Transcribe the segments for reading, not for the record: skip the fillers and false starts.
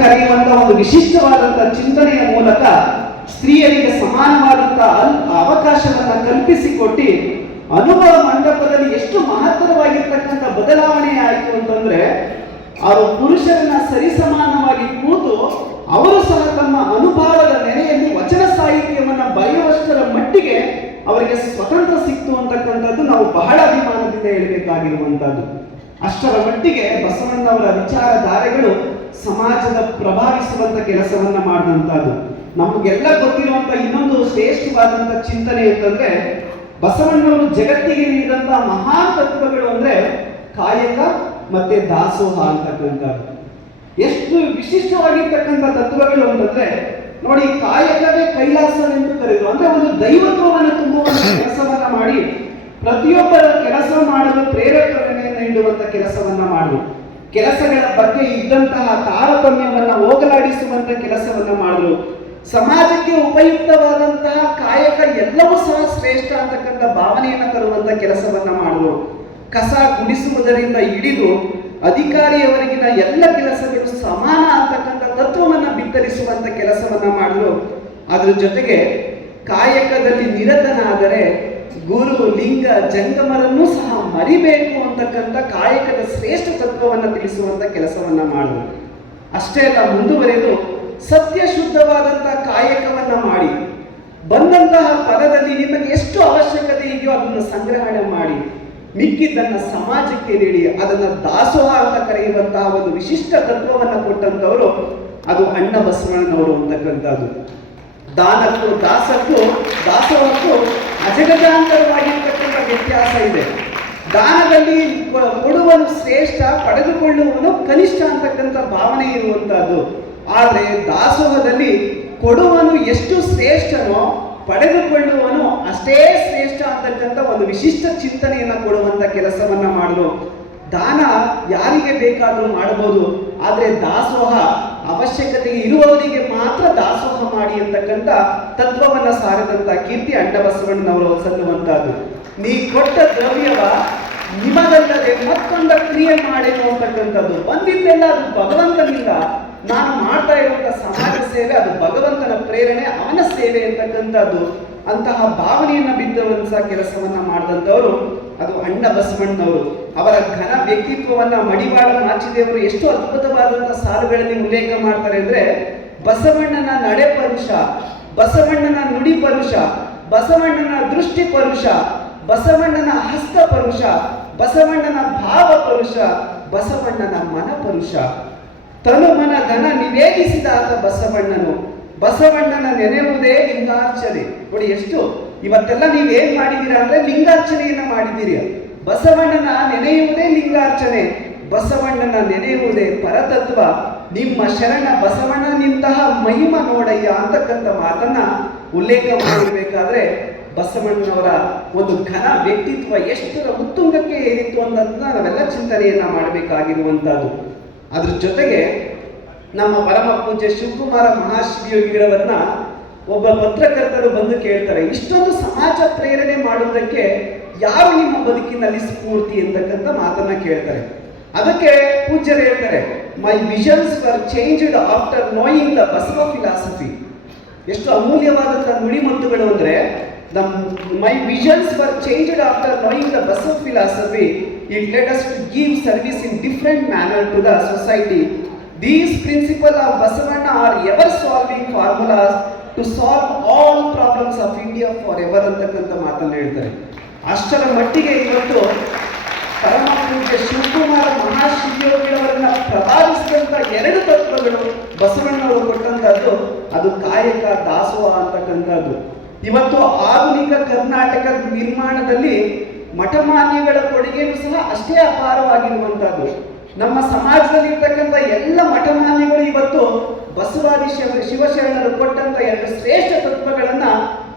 ಕರೆಯುವಂತಹ ಒಂದು ವಿಶಿಷ್ಟವಾದಂತಹ ಚಿಂತನೆಯ ಮೂಲಕ ಸ್ತ್ರೀಯರಿಗೆ ಸಮಾನವಾದಂತಹ ಅವಕಾಶವನ್ನ ಕಲ್ಪಿಸಿಕೊಟ್ಟು ಅನುಭವ ಮಂಟಪದಲ್ಲಿ ಎಷ್ಟು ಮಹತ್ತರವಾಗಿರ್ತಕ್ಕಂಥ ಬದಲಾವಣೆ ಆಯಿತು ಅಂತಂದ್ರೆ, ಅವರು ಪುರುಷರನ್ನ ಸರಿಸಮಾನವಾಗಿ ಕೂತು ಅವರು ಸಹ ತಮ್ಮ ಅನುಭವದ ನೆಲೆಯಲ್ಲಿ ವಚನ ಸಾಹಿತ್ಯವನ್ನ ಬರೆಯುವಷ್ಟರ ಮಟ್ಟಿಗೆ ಅವರಿಗೆ ಸ್ವತಂತ್ರ ಸಿಕ್ತು ಅಂತಕ್ಕಂಥದ್ದು ನಾವು ಬಹಳ ಅಭಿಮಾನದಿಂದ ಹೇಳಬೇಕಾಗಿರುವಂತಹದ್ದು. ಅಷ್ಟರ ಮಟ್ಟಿಗೆ ಬಸವಣ್ಣನವರ ವಿಚಾರಧಾರೆಗಳು ಸಮಾಜದ ಪ್ರಭಾವಿಸುವಂತ ಕೆಲಸವನ್ನ ಮಾಡಿದಂತಹದ್ದು. ನಮಗೆಲ್ಲ ಗೊತ್ತಿರುವಂತ ಇನ್ನೊಂದು ಶ್ರೇಷ್ಠವಾದಂತ ಚಿಂತನೆ ಅಂತಂದ್ರೆ, ಬಸವಣ್ಣವರು ಜಗತ್ತಿಗೆ ನೀಡಿದಂತಹ ಮಹಾನ್ ತತ್ವಗಳು ಅಂದ್ರೆ ಕಾಯಕ ಮತ್ತೆ ದಾಸೋಹ ಅಂತಕ್ಕಂಥದ್ದು. ಎಷ್ಟು ವಿಶಿಷ್ಟವಾಗಿರ್ತಕ್ಕಂಥ ತತ್ವಗಳು ಅಂತಂದ್ರೆ ನೋಡಿ, ಕಾಯಕವೇ ಕೈಲಾಸವೆಂದು ಕರೆದರು. ಅಂದ್ರೆ ಒಂದು ದೈವತ್ವವನ್ನು ತುಂಬುವಂತ ಕೆಲಸವನ್ನ ಮಾಡಿ ಪ್ರತಿಯೊಬ್ಬರ ಕೆಲಸ ಮಾಡಲು ಪ್ರೇರೇಪಣೆಯನ್ನು ನೀಡುವಂತ ಕೆಲಸವನ್ನ ಮಾಡಿದ್ರು. ಕೆಲಸಗಳ ಬಗ್ಗೆ ಇದ್ದಂತಹ ತಾರತಮ್ಯವನ್ನ ಹೋಗಲಾಡಿಸುವಂತ ಕೆಲಸವನ್ನ ಮಾಡಿದ್ರು. ಸಮಾಜಕ್ಕೆ ಉಪಯುಕ್ತವಾದಂತಹ ಕಾಯಕ ಎಲ್ಲವೂ ಸಹ ಶ್ರೇಷ್ಠ ಅಂತಕ್ಕಂಥ ಭಾವನೆಯನ್ನು ತರುವಂತ ಕೆಲಸವನ್ನ ಮಾಡಿದ್ರು. ಕಸ ಗುಡಿಸುವುದರಿಂದ ಹಿಡಿದು ಅಧಿಕಾರಿಯವರೆಗಿನ ಎಲ್ಲ ಕೆಲಸಗಳು ಸಮಾನ ಅಂತಕ್ಕಂಥ ತತ್ವವನ್ನ ಬಿತ್ತರಿಸುವಂತ ಕೆಲಸವನ್ನ ಮಾಡಿದ್ರು. ಅದ್ರ ಜೊತೆಗೆ ಕಾಯಕದಲ್ಲಿ ನಿರತನಾದರೆ ಗುರು ಲಿಂಗ ಜಂಗಮರನ್ನೂ ಸಹ ಮರಿಬೇಕು ಅಂತಕ್ಕಂಥ ಕಾಯಕದ ಶ್ರೇಷ್ಠ ತತ್ವವನ್ನು ತಿಳಿಸುವಂತ ಕೆಲಸವನ್ನ ಮಾಡಿದ್ರು. ಅಷ್ಟೇ ಅಲ್ಲ, ಮುಂದುವರೆದು ಸತ್ಯ ಶುದ್ಧವಾದಂತಹ ಕಾಯಕವನ್ನ ಮಾಡಿ ಬಂದಂತಹ ಫಲದಲ್ಲಿ ನಿಮಗೆ ಎಷ್ಟು ಅವಶ್ಯಕತೆ ಇದೆಯೋ ಅದನ್ನು ಸಂಗ್ರಹಣೆ ಮಾಡಿ ಮಿಕ್ಕಿದ್ದನ್ನ ಸಮಾಜಕ್ಕೆ ನೀಡಿ ಅದನ್ನ ದಾಸೋಹ ಅಂತ ಕರೆಯುವಂತಹ ಒಂದು ವಿಶಿಷ್ಟ ತತ್ವವನ್ನ ಕೊಟ್ಟಂತವರು ಅದು ಅಣ್ಣ ಬಸವಣ್ಣನವರು ಅಂತಕ್ಕಂಥದ್ದು. ದಾನಕ್ಕೂ ದಾಸೋಹಕ್ಕೂ ಅಜಗಜಾಂತರವಾಗಿರ್ತಕ್ಕಂಥ ವ್ಯತ್ಯಾಸ ಇದೆ. ದಾನದಲ್ಲಿ ಕೊಡುವನು ಶ್ರೇಷ್ಠ, ಪಡೆದುಕೊಳ್ಳುವನು ಕನಿಷ್ಠ ಅಂತಕ್ಕಂಥ ಭಾವನೆ ಇರುವಂತಹದ್ದು. ಆದರೆ ದಾಸೋಹದಲ್ಲಿ ಕೊಡುವನು ಎಷ್ಟು ಶ್ರೇಷ್ಠನೋ ಪಡೆದುಕೊಳ್ಳುವನು ಅಷ್ಟೇ ಶ್ರೇಷ್ಠ ಅಂತಕ್ಕಂಥ ಒಂದು ವಿಶಿಷ್ಟ ಚಿಂತನೆಯನ್ನ ಕೊಡುವಂತ ಕೆಲಸವನ್ನ ಮಾಡಿದ್ರು. ದಾನ ಯಾರಿಗೆ ಬೇಕಾದರೂ ಮಾಡಬಹುದು, ಆದರೆ ದಾಸೋಹ ಅವಶ್ಯಕತೆ ಇರುವವರಿಗೆ ಮಾತ್ರ ದಾಸೋಹ ಮಾಡಿ ಅಂತಕ್ಕಂಥ ತತ್ವವನ್ನ ಸಾರಿದಂತ ಕೀರ್ತಿ ಅಣ್ಣ ಬಸವಣ್ಣನವರು ಸಲ್ಲುವಂತಹದ್ದು. ನೀ ಕೊಟ್ಟ ದ್ರವ್ಯವ ನಿಮಗಲ್ಲದೆ ಮತ್ತೊಂದ ಕ್ರಿಯೆ ಮಾಡೇನು ಅಂತಕ್ಕಂಥದ್ದು. ಬಂದಿದ್ದೆಲ್ಲ ಅದು ಭಗವಂತನಿಂದ. ನಾನು ಮಾಡ್ತಾ ಇರುವಂತ ಸಮಾಜ ಸೇವೆ ಅದು ಭಗವಂತನ ಪ್ರೇರಣೆ, ಅವನ ಸೇವೆ ಅಂತಕ್ಕಂಥದ್ದು. ಅಂತಹ ಭಾವನೆಯನ್ನ ಬಿತ್ತುವಂತ ಕೆಲಸವನ್ನ ಮಾಡಿದಂಥವರು ಅದು ಅಣ್ಣ ಬಸವಣ್ಣನವರು. ಅವರ ಘನ ವ್ಯಕ್ತಿತ್ವವನ್ನ ಮಡಿವಾಳ ಮಾಚಿದೇವರು ಎಷ್ಟು ಅದ್ಭುತವಾದಂತಹ ಸಾಲುಗಳಲ್ಲಿ ಉಲ್ಲೇಖ ಮಾಡ್ತಾರೆ ಅಂದ್ರೆ, ಬಸವಣ್ಣನ ನಡೆ ಪರುಷ, ಬಸವಣ್ಣನ ನುಡಿ ಪರುಷ, ಬಸವಣ್ಣನ ದೃಷ್ಟಿ ಪರುಷ, ಬಸವಣ್ಣನ ಹಸ್ತ ಪರುಷ, ಬಸವಣ್ಣನ ಭಾವ ಪರುಷ, ಬಸವಣ್ಣನ ಮನ ಪರುಷ. ತನು ಮನ ಧನ ನಿವೇದಿಸಿದಾತ ಬಸವಣ್ಣನು, ಬಸವಣ್ಣನ ನೆನೆಯುವುದೇ ಲಿಂಗಾರ್ಚನೆ. ನೋಡಿ ಎಷ್ಟು ಇವತ್ತೆಲ್ಲ ನೀವೇನ್ ಮಾಡಿದ್ದೀರಾ ಅಂದ್ರೆ ಲಿಂಗಾರ್ಚನೆಯನ್ನ ಮಾಡಿದ್ದೀರಿ. ಬಸವಣ್ಣನ ನೆನೆಯುವುದೇ ಲಿಂಗಾರ್ಚನೆ, ಬಸವಣ್ಣನ ನೆನೆಯುವುದೇ ಪರತತ್ವ. ನಿಮ್ಮ ಶರಣ ಬಸವಣ್ಣ ನಿಂತಹ ಮಹಿಮ ನೋಡಯ್ಯ ಅಂತಕ್ಕಂಥ ಮಾತನ್ನ ಉಲ್ಲೇಖ ಮಾಡಿರ್ಬೇಕಾದ್ರೆ ಬಸವಣ್ಣನವರ ಒಂದು ಘನ ವ್ಯಕ್ತಿತ್ವ ಎಷ್ಟರ ಉತ್ತುಂಗಕ್ಕೆ ಏರಿತ್ತು ಅನ್ನೋದನ್ನ ನಾವೆಲ್ಲ ಚಿಂತನೆಯನ್ನ ಮಾಡಬೇಕಾಗಿರುವಂತಹದ್ದು. ಅದ್ರ ಜೊತೆಗೆ ನಮ್ಮ ಪರಮ ಪೂಜ್ಯ ಶಿವಕುಮಾರ ಮಹಾಶಿವಯೋಗಿಗಳವರನ್ನ ಒಬ್ಬ ಪತ್ರಕರ್ತರು ಬಂದು ಕೇಳ್ತಾರೆ, ಇಷ್ಟೊಂದು ಸಮಾಜ ಪ್ರೇರಣೆ ಮಾಡುವುದಕ್ಕೆ ಯಾರು ನಿಮ್ಮ ಬದುಕಿನಲ್ಲಿ ಸ್ಫೂರ್ತಿ ಅಂತಕ್ಕಂಥ ಮಾತನ್ನ ಕೇಳ್ತಾರೆ. ಅದಕ್ಕೆ ಪೂಜ್ಯರು ಹೇಳ್ತಾರೆ, my visions were changed after knowing the Basava philosophy. ಎಷ್ಟು ಅಮೂಲ್ಯವಾದಂತಹ ನುಡಿಮುತ್ತುಗಳು ಅಂದ್ರೆ, my visions were changed after knowing the Basava philosophy. It led us to give service in different manner to the society. These principles of Basavanna are ever-solving formulas to solve all problems of India forever ಅಂತಕ್ಕಂಥ ಮಾತನ್ನು ಹೇಳ್ತಾರೆ. ಅಷ್ಟರ ಮಟ್ಟಿಗೆ ಇವತ್ತು ಪರಮ ಪೂಜ್ಯ ಶಿವಕುಮಾರ ಮಹಾಶಿವಯೋಗಿಗಳವರನ್ನ ಪ್ರಭಾವಿಸಿದಂಥ ಎರಡು ತತ್ವಗಳು ಬಸವಣ್ಣವರು ಕೊಟ್ಟಂತದ್ದು ಅದು ಕಾಯಕ ದಾಸೋಹ ಅಂತಕ್ಕಂಥದ್ದು. ಇವತ್ತು ಆಧುನಿಕ ಕರ್ನಾಟಕ ನಿರ್ಮಾಣದಲ್ಲಿ ಮಠಮಾನ್ಯಗಳ ಕೊಡುಗೆಯೂ ಸಹ ಅಷ್ಟೇ ಅಪಾರವಾಗಿರುವಂತಹದ್ದು. ನಮ್ಮ ಸಮಾಜದಲ್ಲಿ ಇರ್ತಕ್ಕಂಥ ಎಲ್ಲ ಮಠಮಾನ್ಯಗಳು ಇವತ್ತು ಬಸವಾದಿ ಶಿವಶರಣರು ಕೊಟ್ಟಂತ ಎರಡು ಶ್ರೇಷ್ಠ ತತ್ವಗಳನ್ನ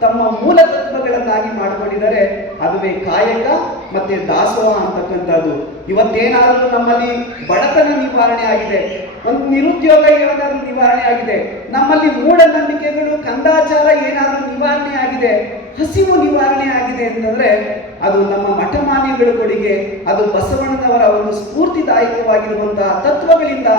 ತಮ್ಮ ಮೂಲ ತತ್ವಗಳನ್ನಾಗಿ ಮಾಡಿಕೊಂಡಿದ್ದಾರೆ. ಅದುವೇ ಕಾಯಕ ಮತ್ತೆ ದಾಸೋಹ ಅಂತಕ್ಕಂಥದ್ದು. ಇವತ್ತೇನಾದರೂ ನಮ್ಮಲ್ಲಿ ಬಡತನ ನಿವಾರಣೆ ಆಗಿದೆ, ಒಂದು ನಿರುದ್ಯೋಗ ಏನಾದರೂ ನಿವಾರಣೆ ಆಗಿದೆ, ನಮ್ಮಲ್ಲಿ ಮೂಢನಂಬಿಕೆಗಳು ಕಂದಾಚಾರ ಏನಾದರೂ ನಿವಾರಣೆ ಆಗಿದೆ, ಹಸಿವು ನಿವಾರಣೆ ಆಗಿದೆ ಅಂತಂದ್ರೆ ಅದು ನಮ್ಮ ಮಠಮಾನ್ಯಗಳ ಕೊಡುಗೆ, ಅದು ಬಸವಣ್ಣನವರ ಒಂದು ಸ್ಫೂರ್ತಿದಾಯಕವಾಗಿರುವಂತಹ ತತ್ವಗಳಿಂದ,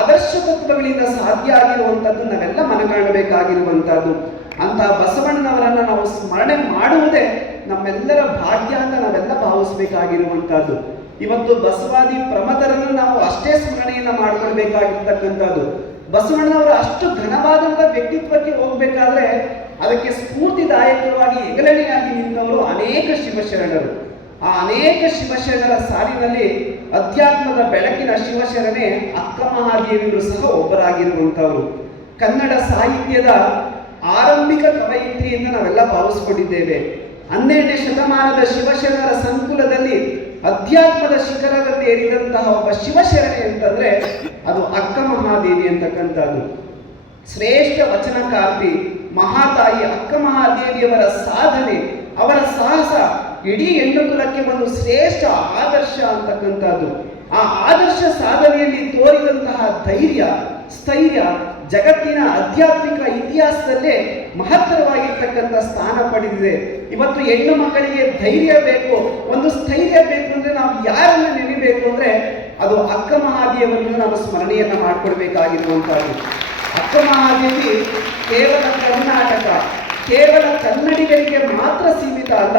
ಆದರ್ಶ ತತ್ವಗಳಿಂದ ಸಾಧ್ಯ ಆಗಿರುವಂಥದ್ದು ನಾವೆಲ್ಲ ಮನಗಾಣಬೇಕಾಗಿರುವಂತಹದ್ದು. ಅಂತಹ ಬಸವಣ್ಣನವರನ್ನ ನಾವು ಸ್ಮರಣೆ ಮಾಡುವುದೇ ನಮ್ಮೆಲ್ಲರ ಭಾಗ್ಯ ಅಂತ ನಾವೆಲ್ಲ ಭಾವಿಸಬೇಕಾಗಿರುವಂತಹದ್ದು. ಇವತ್ತು ಬಸವಾದಿ ಪ್ರಮಥರನ್ನು ನಾವು ಅಷ್ಟೇ ಸ್ಮರಣೆಯನ್ನ ಮಾಡ್ಕೊಳ್ಬೇಕಾಗಿರ್ತಕ್ಕಂಥದ್ದು. ಬಸವಣ್ಣನವರ ಅಷ್ಟು ಘನವಾದಂಥ ವ್ಯಕ್ತಿತ್ವಕ್ಕೆ ಹೋಗ್ಬೇಕಾದ್ರೆ ಅದಕ್ಕೆ ಸ್ಫೂರ್ತಿದಾಯಕವಾಗಿ ಹೆಗಲಣೆಯಾಗಿ ನಿಂತವರು ಅನೇಕ ಶಿವಶರಣರು. ಆ ಅನೇಕ ಶಿವಶರಣರ ಸಾಲಿನಲ್ಲಿ ಅಧ್ಯಾತ್ಮದ ಬೆಳಕಿನ ಶಿವಶರಣೆ ಅಕ್ಕ ಮಹಾದೇವಿಯರು ಸಹ ಒಬ್ಬರಾಗಿರುವಂಥವರು. ಕನ್ನಡ ಸಾಹಿತ್ಯದ ಆರಂಭಿಕ ಕವಯಿತ್ರಿ ಎಂದು ನಾವೆಲ್ಲ ಭಾವಿಸ್ಕೊಂಡಿದ್ದೇವೆ. 12ನೇ ಶತಮಾನದ ಶಿವಶರಣರ ಸಂಕುಲದಲ್ಲಿ ಅಧ್ಯಾತ್ಮದ ಶಿಖರದಲ್ಲಿ ಏರಿದಂತಹ ಒಬ್ಬ ಶಿವಶರಣೆ ಅಂತಂದ್ರೆ ಅದು ಅಕ್ಕ ಮಹಾದೇವಿ ಅಂತಕ್ಕಂಥದ್ದು. ಶ್ರೇಷ್ಠ ವಚನಕಾರ್ತಿ ಮಹಾತಾಯಿ ಅಕ್ಕ ಮಹಾದೇವಿಯವರ ಸಾಧನೆ, ಅವರ ಸಾಹಸ ಇಡೀ ಹೆಣ್ಣು ಕುಲಕ್ಕೆ ಒಂದು ಶ್ರೇಷ್ಠ ಆದರ್ಶ ಅಂತಕ್ಕಂಥದ್ದು. ಆ ಆದರ್ಶ ಸಾಧನೆಯಲ್ಲಿ ತೋರಿದಂತಹ ಧೈರ್ಯ, ಸ್ಥೈರ್ಯ ಜಗತ್ತಿನ ಆಧ್ಯಾತ್ಮಿಕ ಇತಿಹಾಸದಲ್ಲೇ ಮಹತ್ತರವಾಗಿರ್ತಕ್ಕಂಥ ಸ್ಥಾನ ಪಡೆದಿದೆ. ಇವತ್ತು ಹೆಣ್ಣು ಮಕ್ಕಳಿಗೆ ಧೈರ್ಯ ಬೇಕು, ಒಂದು ಸ್ಥೈರ್ಯ ಬೇಕು ಅಂದ್ರೆ ನಾವು ಯಾರನ್ನ ನೆನೆಬೇಕು ಅಂದ್ರೆ ಅದು ಅಕ್ಕ ಮಹಾದೇವಿಯನ್ನು ನಾವು ಸ್ಮರಣೆಯನ್ನ ಮಾಡಿಕೊಡ್ಬೇಕಾಗಿರುವಂತಹದ್ದು. ಅಕ್ಕ ಮಹಾದೇವಿ ಕೇವಲ ಕರ್ನಾಟಕ, ಕೇವಲ ಕನ್ನಡಿಗರಿಗೆ ಮಾತ್ರ ಸೀಮಿತ ಅಲ್ಲ,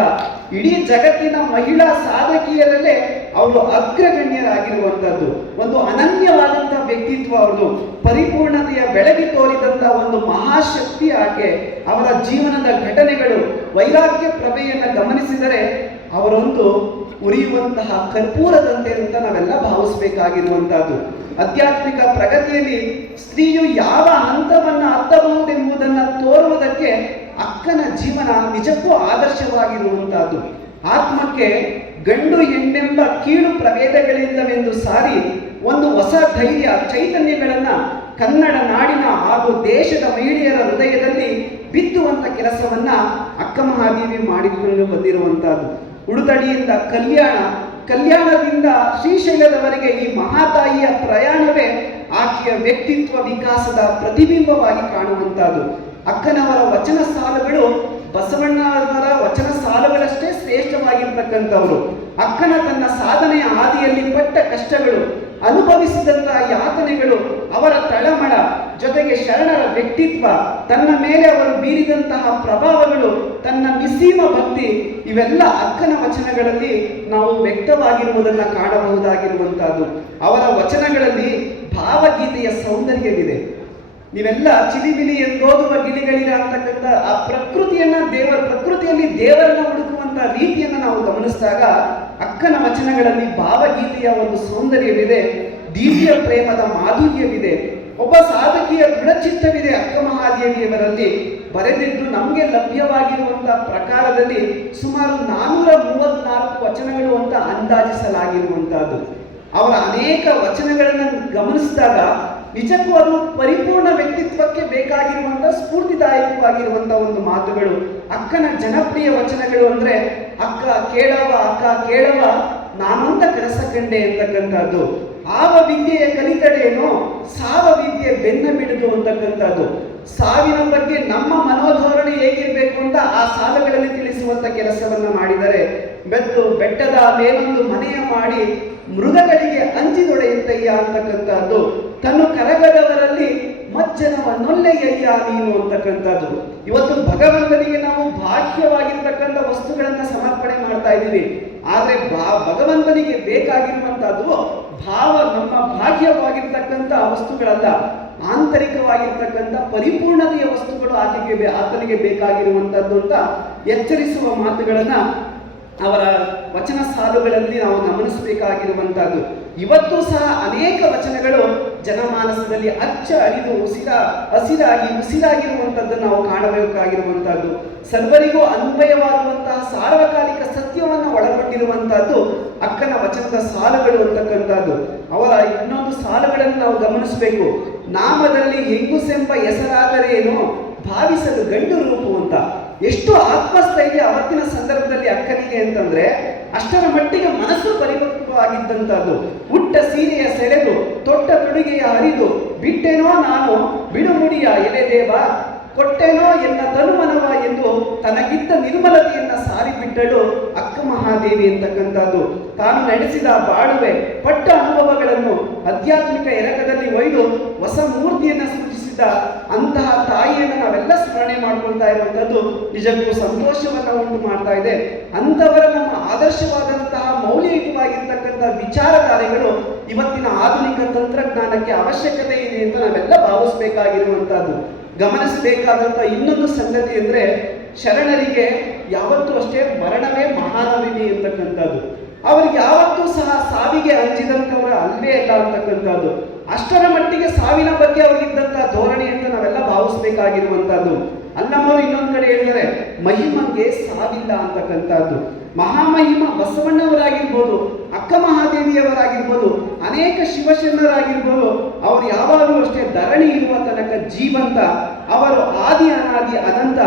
ಇಡೀ ಜಗತ್ತಿನ ಮಹಿಳಾ ಸಾಧಕಿಯರಲ್ಲೇ ಅವರು ಅಗ್ರಗಣ್ಯರಾಗಿರುವಂಥದ್ದು. ಒಂದು ಅನನ್ಯವಾದಂತಹ ವ್ಯಕ್ತಿತ್ವ ಅವ್ರದ್ದು, ಪರಿಪೂರ್ಣತೆಯ ಬೆಳಗಿ ತೋರಿದಂತಹ ಒಂದು ಮಹಾಶಕ್ತಿ ಆಕೆ. ಅವರ ಜೀವನದ ಘಟನೆಗಳು, ವೈರಾಗ್ಯ ಪ್ರಭೆಯನ್ನು ಗಮನಿಸಿದರೆ ಅವರೊಂದು ಉರಿಯುವಂತಹ ಕರ್ಪೂರದಂತೆ ಅಂತ ನಾವೆಲ್ಲ ಭಾವಿಸಬೇಕಾಗಿರುವಂತಹದ್ದು. ಆಧ್ಯಾತ್ಮಿಕ ಪ್ರಗತಿಯಲ್ಲಿ ಸ್ತ್ರೀಯು ಯಾವ ಹಂತವನ್ನು ಹತ್ತಬಹುದೆಂಬುದನ್ನು ತೋರುವುದಕ್ಕೆ ಅಕ್ಕನ ಜೀವನ ನಿಜಕ್ಕೂ ಆದರ್ಶವಾಗಿರುವಂತಹದ್ದು. ಆತ್ಮಕ್ಕೆ ಗಂಡು ಹೆಣ್ಣೆಂಬ ಕೀಳು ಪ್ರಭೇದಗಳಿಲ್ಲವೆಂದು ಸಾರಿ ಒಂದು ಹೊಸ ಧೈರ್ಯ, ಚೈತನ್ಯಗಳನ್ನ ಕನ್ನಡ ನಾಡಿನ ಹಾಗೂ ದೇಶದ ಮಹಿಳೆಯರ ಹೃದಯದಲ್ಲಿ ಬಿತ್ತುವಂತ ಕೆಲಸವನ್ನ ಅಕ್ಕ ಮಹಾದೇವಿ ಮಾಡಿಕೊಂಡು ಬಂದಿರುವಂತಹದ್ದು. ಉಡುತಡಿಯಿಂದ ಕಲ್ಯಾಣ, ಕಲ್ಯಾಣದಿಂದ ಶ್ರೀಶೈಲದವರೆಗೆ ಈ ಮಹಾತಾಯಿಯ ಪ್ರಯಾಣವೇ ಆಕೆಯ ವ್ಯಕ್ತಿತ್ವ ವಿಕಾಸದ ಪ್ರತಿಬಿಂಬವಾಗಿ ಕಾಣುವಂತಹದ್ದು. ಅಕ್ಕನವರ ವಚನ ಸಾಲುಗಳು ಬಸವಣ್ಣವರ ವಚನ ಸಾಲುಗಳಷ್ಟೇ ಶ್ರೇಷ್ಠವಾಗಿರ್ತಕ್ಕಂಥವರು. ಅಕ್ಕನ ತನ್ನ ಸಾಧನೆಯ ಹಾದಿಯಲ್ಲಿ ಪಟ್ಟ ಕಷ್ಟಗಳು, ಅನುಭವಿಸಿದಂತಹ ಯಾತನೆಗಳು, ಅವರ ತಳಮಳ, ಜೊತೆಗೆ ಶರಣರ ವ್ಯಕ್ತಿತ್ವ, ತನ್ನ ಮೇಲೆ ಅವರು ಬೀರಿದಂತಹ ಪ್ರಭಾವಗಳು, ತನ್ನ ನಿಸ್ಸೀಮ ಭಕ್ತಿ, ಇವೆಲ್ಲ ಅಕ್ಕನ ವಚನಗಳಲ್ಲಿ ನಾವು ವ್ಯಕ್ತವಾಗಿರುವುದನ್ನು ಕಾಣಬಹುದಾಗಿರುವಂತಹದ್ದು. ಅವರ ವಚನಗಳಲ್ಲಿ ಭಾವಗೀತೆಯ ಸೌಂದರ್ಯವಿದೆ. ನೀವೆಲ್ಲ ಚಿಲಿಬಿಲಿ ಎಂದೋದುವ ಗಿಳಿಗಳಿರ ಅಂತಕ್ಕಂಥ ಆ ಪ್ರಕೃತಿಯಲ್ಲಿ ದೇವರನ್ನ ಹುಡುಕುವಂತ ರೀತಿಯನ್ನು ನಾವು ಗಮನಿಸಿದಾಗ ಅಕ್ಕನ ವಚನಗಳಲ್ಲಿ ಭಾವಗೀತೆಯ ಒಂದು ಸೌಂದರ್ಯವಿದೆ, ದಿವ್ಯ ಪ್ರೇಮದ ಮಾಧುರ್ಯವಿದೆ, ಒಬ್ಬ ಸಾಧಕಿಯ ದೃಢಚಿತ್ತವಿದೆ. ಅಕ್ಕ ಮಹಾದೇವಿಯವರಲ್ಲಿ ಬರೆದಿದ್ದು ನಮಗೆ ಲಭ್ಯವಾಗಿರುವಂತಹ ಪ್ರಕಾರದಲ್ಲಿ ಸುಮಾರು 434 ವಚನಗಳು ಅಂತ ಅಂದಾಜಿಸಲಾಗಿರುವಂತಹದ್ದು. ಅವರ ಅನೇಕ ವಚನಗಳನ್ನು ಗಮನಿಸಿದಾಗ ನಿಜಕ್ಕೂ ಅದು ಪರಿಪೂರ್ಣ ವ್ಯಕ್ತಿತ್ವಕ್ಕೆ ಬೇಕಾಗಿರುವಂತಹ ಸ್ಫೂರ್ತಿದಾಯಕವಾಗಿರುವಂತಹ ಒಂದು ಮಾತುಗಳು. ಅಕ್ಕನ ಜನಪ್ರಿಯ ವಚನಗಳು ಅಂದ್ರೆ ಅಕ್ಕ ಕೇಳವ ನಾನೊಂದ ಕೆಲಸ ಕಂಡೆ ಅಂತಕ್ಕಂಥದ್ದು. ಆವ ವಿದ್ಯೆಯ ಕಲಿತಡೇನೋ ಸಾವ ವಿದ್ಯೆ ಬೆನ್ನ ಬಿಡುದು ಅಂತಕ್ಕಂಥದ್ದು. ಸಾವಿನ ಬಗ್ಗೆ ನಮ್ಮ ಮನೋಧೋರಣೆ ಹೇಗಿರ್ಬೇಕು ಅಂತ ಆ ಸಾಲುಗಳಲ್ಲಿ ತಿಳಿಸುವಂತ ಕೆಲಸವನ್ನ ಮಾಡಿದರೆ, ಬೆಟ್ಟದ ಮೇಲೊಂದು ಮನೆಯ ಮಾಡಿ ಮೃಗಗಳಿಗೆ ಅಂಜಿದೊಡೆಯುತ್ತಯ್ಯ ಅಂತಕ್ಕಂಥದ್ದು. ತನ್ನು ಕರಗದವರಲ್ಲಿ ಮಜ್ಜನವನ್ನೊಲ್ಲೆಯ್ಯ ನೀನು ಅಂತಕ್ಕಂಥದ್ದು. ಇವತ್ತು ಭಗವಂತನಿಗೆ ನಾವು ಬಾಹ್ಯವಾಗಿರ್ತಕ್ಕಂಥ ವಸ್ತುಗಳನ್ನ ಸಮರ್ಪಣೆ ಮಾಡ್ತಾ ಇದ್ದೀವಿ, ಆದ್ರೆ ಭಗವಂತನಿಗೆ ಬೇಕಾಗಿರುವಂತಹದ್ದು ಭಾವ, ನಮ್ಮ ಬಾಹ್ಯವಾಗಿರ್ತಕ್ಕಂಥ ವಸ್ತುಗಳಲ್ಲ, ಆಂತರಿಕವಾಗಿರ್ತಕ್ಕಂಥ ಪರಿಪೂರ್ಣತೆಯ ವಸ್ತುಗಳು ಆತನಿಗೆ ಬೇಕಾಗಿರುವಂತಹದ್ದು ಅಂತ ಎಚ್ಚರಿಸುವ ಮಾತುಗಳನ್ನ ಅವರ ವಚನ ಸಾಲುಗಳಲ್ಲಿ ನಾವು ಗಮನಿಸಬೇಕಾಗಿರುವಂತಹದ್ದು. ಇವತ್ತು ಸಹ ಅನೇಕ ವಚನಗಳು ಜನಮಾನಸದಲ್ಲಿ ಅಚ್ಚ ಅರಿದು ಉಸಿರಾಗಿರುವಂಥದ್ದನ್ನು ನಾವು ಕಾಣಬೇಕಾಗಿರುವಂತಹದ್ದು. ಸರ್ವರಿಗೂ ಅನ್ವಯವಾಗುವಂತಹ ಸಾರ್ವಕಾಲಿಕ ಸತ್ಯವನ್ನು ಒಳಗೊಂಡಿರುವಂತಹದ್ದು ಅಕ್ಕನ ವಚನದ ಸಾಲುಗಳು ಅಂತಕ್ಕಂಥದ್ದು. ಅವರ ಇನ್ನೊಂದು ಸಾಲುಗಳನ್ನು ನಾವು ಗಮನಿಸಬೇಕು. ನಾಮದಲ್ಲಿ ಹೆಂಗುಸೆಂಬ ಹೆಸರಾದರೇನು ಭಾವಿಸಲು ಗಂಡು ರೂಪು ಅಂತ. ಎಷ್ಟು ಆತ್ಮಸ್ಥೈರ್ಯ ಅವತ್ತಿನ ಸಂದರ್ಭದಲ್ಲಿ ಅಕ್ಕನಿಗೆ ಅಂತಂದ್ರೆ, ಅಷ್ಟರ ಮಟ್ಟಿಗೆ ಮನಸ್ಸು ಪರಿಪಕ್ವವಾಗಿದ್ದಂಥದ್ದು. ಉಟ್ಟ ಸೀರೆಯ ಸೆಳೆದು ತೊಟ್ಟ ತೊಡುಗೆಯ ಹರಿದು ಬಿಟ್ಟೆನೋ ನಾನು ಬಿಡುಮುಡಿಯ ಎಲೆದೇವ ಕೊಟ್ಟೆನೋ ಎನ್ನ ತನುಮನವ ಎಂದು ತನಗಿದ್ದ ನಿರ್ಮಲತೆಯನ್ನ ಸಾರಿಬಿಟ್ಟಳು ಅಕ್ಕ ಮಹಾದೇವಿ ಅಂತಕ್ಕಂಥದ್ದು. ತಾನು ನಡೆಸಿದ ಬಾಳುವೆ ಪಟ್ಟ ಅನುಭವಗಳನ್ನು ಆಧ್ಯಾತ್ಮಿಕ ಎರಕದಲ್ಲಿ ಒಯ್ದು ಹೊಸ ಮೂರ್ತಿಯನ್ನ ಸೃಷ್ಟಿಸಿದ ಅಂತಹ ತಾಯಿಯನ್ನು ನಾವೆಲ್ಲ ಸ್ಮರಣೆ ಮಾಡ್ಕೊಳ್ತಾ ಇರುವಂಥದ್ದು ನಿಜಕ್ಕೂ ಸಂತೋಷವನ್ನ ಉಂಟು ಮಾಡ್ತಾ ಇದೆ. ಅಂಥವರ ನಮ್ಮ ಆದರ್ಶವಾದಂತಹ ಮೌಲ್ಯಯುತವಾಗಿರ್ತಕ್ಕಂಥ ವಿಚಾರಧಾರೆಗಳು ಇವತ್ತಿನ ಆಧುನಿಕ ತಂತ್ರಜ್ಞಾನಕ್ಕೆ ಅವಶ್ಯಕತೆ ಇದೆ ಅಂತ ನಾವೆಲ್ಲ ಭಾವಿಸಬೇಕಾಗಿರುವಂತಹದ್ದು. ಗಮನಿಸಬೇಕಾದಂಥ ಇನ್ನೊಂದು ಸಂಗತಿ ಅಂದರೆ, ಶರಣರಿಗೆ ಯಾವತ್ತೂ ಅಷ್ಟೇ ಮರಣವೇ ಮಹಾನವಿನಿ ಅಂತಕ್ಕಂಥದ್ದು. ಅವರಿಗೆ ಯಾವತ್ತೂ ಸಹ ಸಾವಿಗೆ ಅಂಜಿದಂಥವರ ಅಲ್ವೇ ಅಲ್ಲ ಅಂತಕ್ಕಂಥದ್ದು. ಅಷ್ಟರ ಮಟ್ಟಿಗೆ ಸಾವಿನ ಬಗ್ಗೆ ಅವರಿದ್ದಂತಹ ಧೋರಣೆ ಅಂತ ನಾವೆಲ್ಲ ಭಾವಿಸಬೇಕಾಗಿರುವಂತಹದ್ದು. ಅಲ್ಲಮ್ಮವರು ಇನ್ನೊಂದು ಕಡೆ ಹೇಳಿದರೆ ಮಹಿಮಂಗೆ ಸಾವಿಲ್ಲ ಅಂತಕ್ಕಂಥದ್ದು. ಮಹಾಮಹಿಮ ಬಸವಣ್ಣವರಾಗಿರ್ಬೋದು, ಅಕ್ಕ ಮಹಾದೇವಿಯವರಾಗಿರ್ಬೋದು, ಅನೇಕ ಶಿವಶರಣರಾಗಿರ್ಬೋದು, ಅವರು ಯಾವಾಗಲೂ ಅಷ್ಟೇ ಧರಣಿ ಇರುವ ತನಕ ಜೀವಂತ. ಅವರು ಆದಿ ಅನಾದಿ ಅನಂತ.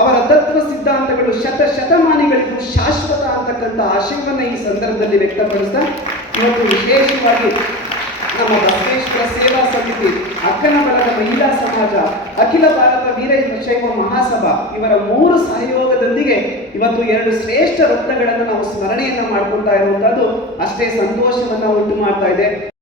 ಅವರ ತತ್ವ ಸಿದ್ಧಾಂತಗಳು ಶತಮಾನಿಗಳಿಗೂ ಶಾಶ್ವತ ಅಂತಕ್ಕಂಥ ಆಶಯವನ್ನು ಈ ಸಂದರ್ಭದಲ್ಲಿ ವ್ಯಕ್ತಪಡಿಸ್ತಾ ಇವತ್ತು ವಿಶೇಷವಾಗಿ ನಮ್ಮ ಬಸವೇಶ್ವರ ಸೇವಾ ಸಮಿತಿ, ಅಕ್ಕನ ಬಲದ ಮಹಿಳಾ ಸಮಾಜ, ಅಖಿಲ ಭಾರತ ವೀರಶೈವ ಮಹಾಸಭಾ ಇವರ 3 ಸಹಯೋಗದೊಂದಿಗೆ ಇವತ್ತು 2 ಶ್ರೇಷ್ಠ ರತ್ನಗಳನ್ನು ನಾವು ಸ್ಮರಣೆಯನ್ನ ಮಾಡ್ಕೊಳ್ತಾ ಇರುವಂತಹದ್ದು ಅಷ್ಟೇ ಸಂತೋಷವನ್ನ ಉಂಟು ಮಾಡ್ತಾ ಇದೆ.